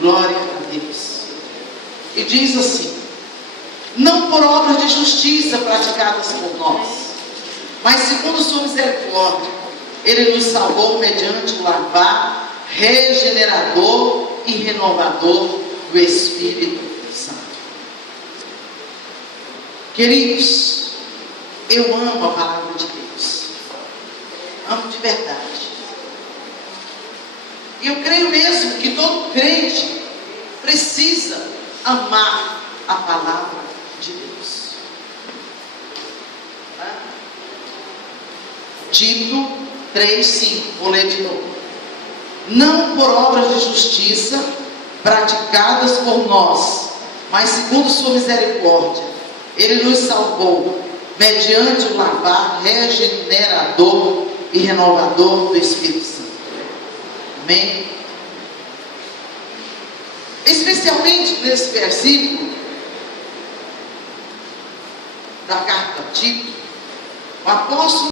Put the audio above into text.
Glória a Deus. E diz assim: não por obras de justiça praticadas por nós, mas segundo sua misericórdia, Ele nos salvou mediante o lavar regenerador e renovador do Espírito Santo. Queridos, eu amo a palavra de Deus. Amo de verdade. E eu creio mesmo que todo crente precisa amar a palavra de Deus. Tito 3:5, vou ler de novo. Não por obras de justiça praticadas por nós, mas segundo sua misericórdia, Ele nos salvou mediante o lavar regenerador e renovador do Espírito Santo. Amém? Especialmente nesse versículo da carta a Tito, o apóstolo